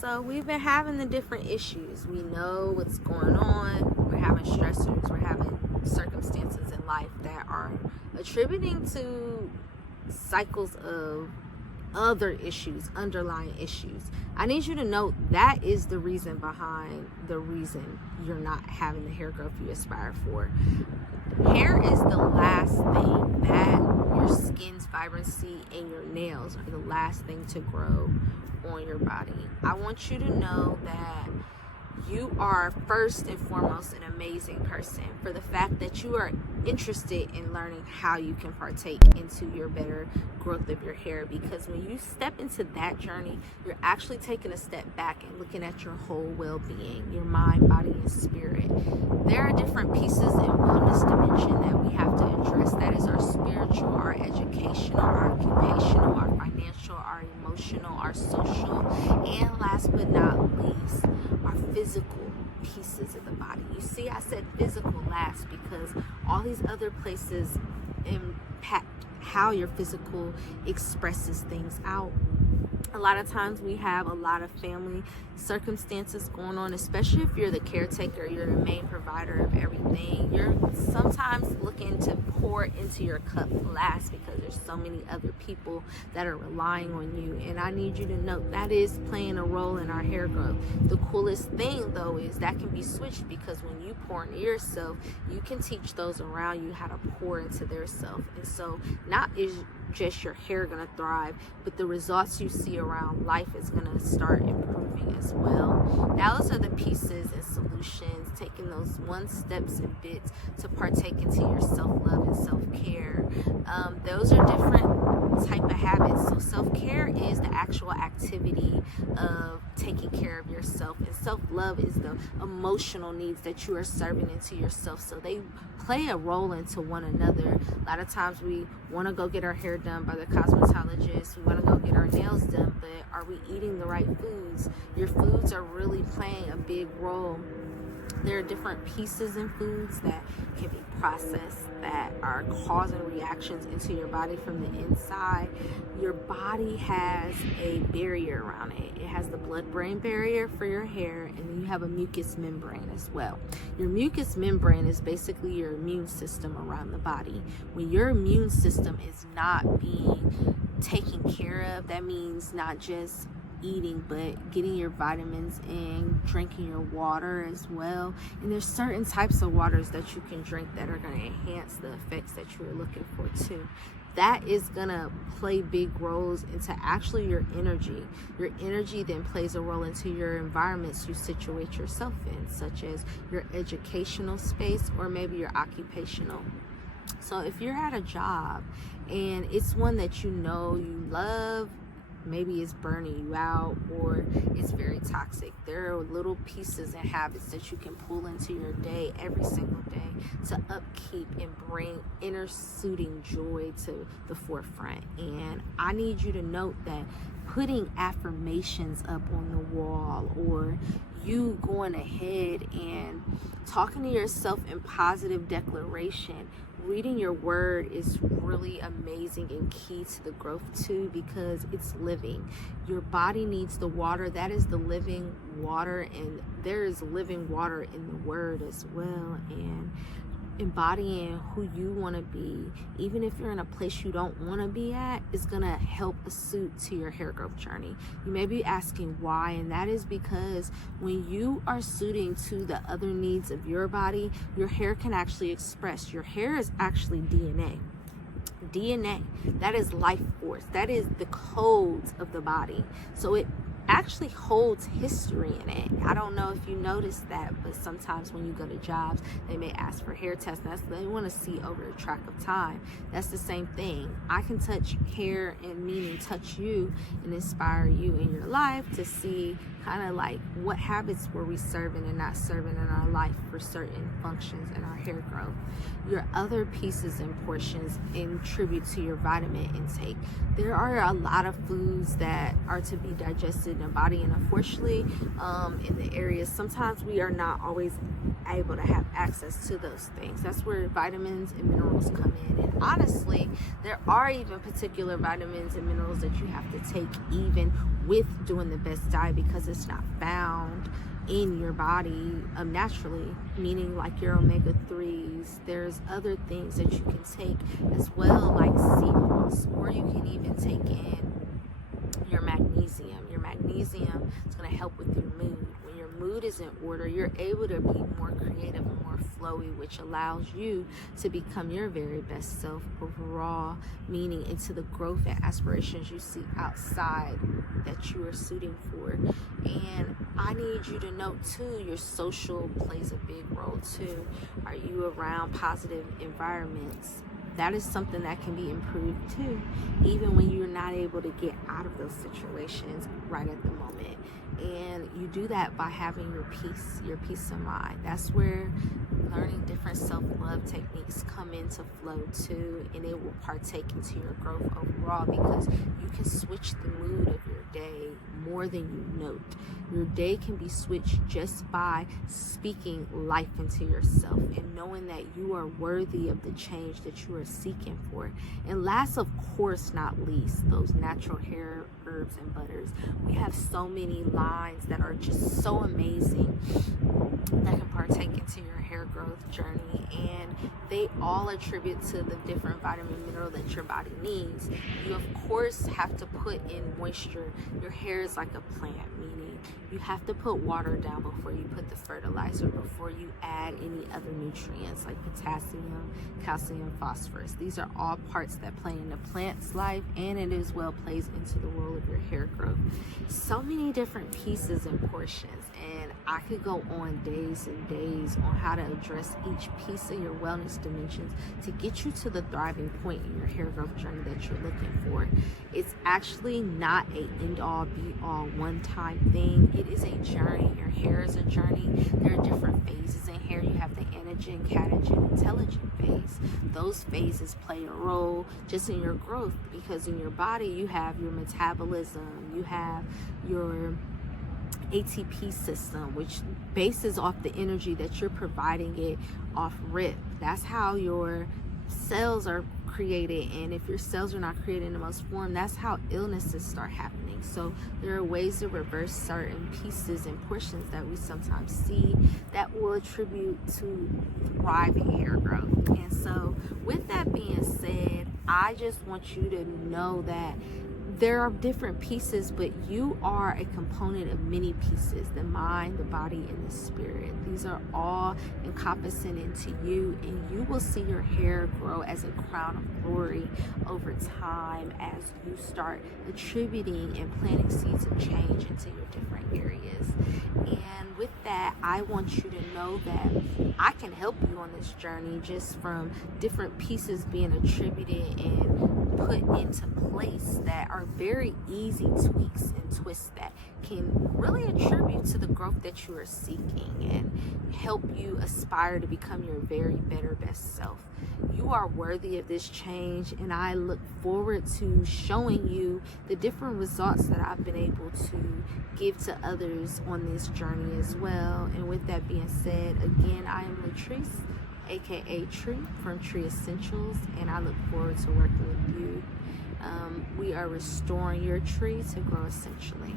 So we've been having the different issues. We know what's going on. We're having stressors. We're having circumstances in life that are attributing to cycles of other issues, underlying issues. I need you to know that is the reason behind the reason you're not having the hair growth you aspire for. Hair is the last thing that your skin's vibrancy and your nails are the last thing to grow on your body. I want you to know that you are first and foremost an amazing person for the fact that you are interested in learning how you can partake into your better growth of your hair, because when you step into that journey, you're actually taking a step back and looking at your whole well-being, your mind, body, and spirit. There are different pieces in wellness dimension that we have to address. That is our spiritual, our educational, our occupational, our financial, our emotional, our social, and last but not least, our physical pieces of the body. You see, I said physical last because all these other places impact how your physical expresses things out. A lot of times we have a lot of family circumstances going on, especially if you're the caretaker, you're the main provider of everything. You're sometimes looking to pour into your cup last because there's so many other people that are relying on you. And I need you to know that is playing a role in our hair growth. The coolest thing though is that can be switched, because when you pour into yourself, you can teach those around you how to pour into their self. And so not is just your hair gonna thrive, but the results you see around life is gonna start improving as well. Those are the pieces and solutions, taking those one steps and bits to partake into your self-love and self-care. Those are different type of habits. So self-care is the actual activity of taking care of yourself, and self-love is the emotional needs that you are serving into yourself. So they play a role into one another. A lot of times we want to go get our hair done by the cosmetologist, we want to go get our nails done, but are we eating the right foods? Your foods are really playing a big role. There are different pieces in foods that can be processed that are causing reactions into your body from the inside. Your body has a barrier around it. It has the blood-brain barrier for your hair, and then you have a mucous membrane as well. Your mucous membrane is basically your immune system around the body. When your immune system is not being taken care of, that means not just eating, but getting your vitamins in, drinking your water as well. And there's certain types of waters that you can drink that are going to enhance the effects that you are looking for too. That is gonna play big roles into actually your energy. Your energy then plays a role into your environments you situate yourself in, such as your educational space or maybe your occupational. So if you're at a job and it's one that you know you love, maybe it's burning you out or it's very toxic, there are little pieces and habits that you can pull into your day every single day to upkeep and bring inner soothing joy to the forefront. And I need you to note that putting affirmations up on the wall, or you going ahead and talking to yourself in positive declaration, reading your word is really amazing and key to the growth too, because it's living. Your body needs the water. That is the living water, and there is living water in the word as well. And embodying who you want to be, even if you're in a place you don't want to be at, is going to help suit to your hair growth journey. You may be asking why, and that is because when you are suiting to the other needs of your body, your hair can actually express. Your hair is actually DNA. That is life force. That is the codes of the body. So it actually holds history in it. I don't know if you noticed that, but sometimes when you go to jobs, they may ask for hair tests. They want to see over a track of time. That's the same thing. I can touch hair, and meaning touch you and inspire you in your life to see kind of like what habits were we serving and not serving in our life for certain functions in our hair growth. Your other pieces and portions contribute to your vitamin intake. There are a lot of foods that are to be digested in the body, and unfortunately in the areas sometimes we are not always able to have access to those things. That's where vitamins and minerals come in. And honestly, there are even particular vitamins and minerals that you have to take even with doing the best diet, because it's not found in your body naturally, meaning like your omega-3s. There's other things that you can take as well, like sea moss, or you can even take in your magnesium. Your magnesium is going to help with your mood. When your mood is in order, you're able to be more creative and more flowy, which allows you to become your very best self overall, meaning into the growth and aspirations you see outside that you are suiting for. And I need you to know too, your social plays a big role too. Are you around positive environments? That is something that can be improved too, even when you're not able to get out of those situations right at the moment. And you do that by having your peace of mind. That's where learning different self-love techniques come into flow too, and it will partake into your growth overall, because you can switch the mood of your day more than you note. Your day can be switched just by speaking life into yourself and knowing that you are worthy of the change that you are seeking for. And last, of course, not least, those natural hair herbs and butters. We have so many lines that are just so amazing that can partake into your hair growth journey, and they all attribute to the different vitamin mineral that your body needs. You of course have to put in moisture. Your hair is like a plant, meaning you have to put water down before you put the fertilizer, before you add any other nutrients like potassium, calcium, phosphorus. These are all parts that play in the plant's life, and it as well plays into the role of your hair growth. So many different pieces and portions, and I could go on days and days on how to address each piece of your wellness dimensions to get you to the thriving point in your hair growth journey that you're looking for. It's actually not a end-all be-all one-time thing. It is a journey. Your hair is a journey. There are different phases in hair. You have the anagen, catagen, intelligent phase. Those phases play a role just in your growth, because in your body you have your metabolism, you have your ATP system, which bases off the energy that you're providing it off rip. That's how your cells are created, and if your cells are not created in the most form, that's how illnesses start happening. So there are ways to reverse certain pieces and portions that we sometimes see that will attribute to thriving hair growth. And so with that being said, I just want you to know that there are different pieces, but you are a component of many pieces: the mind, the body, and the spirit. These are all encompassing into you, and you will see your hair grow as a crown of glory over time as you start attributing and planting seeds of change into your different areas. And with that, I want you to know that I can help you on this journey, just from different pieces being attributed and put into place that are very easy tweaks and twists that can really attribute to the growth that you are seeking and help you aspire to become your very better best self. You are worthy of this change, and I look forward to showing you the different results that I've been able to give to others on this journey as well. And with that being said, again, I am Latrice, aka Tree from Tree Essentials, and I look forward to working with you. We are restoring your tree to grow essentially.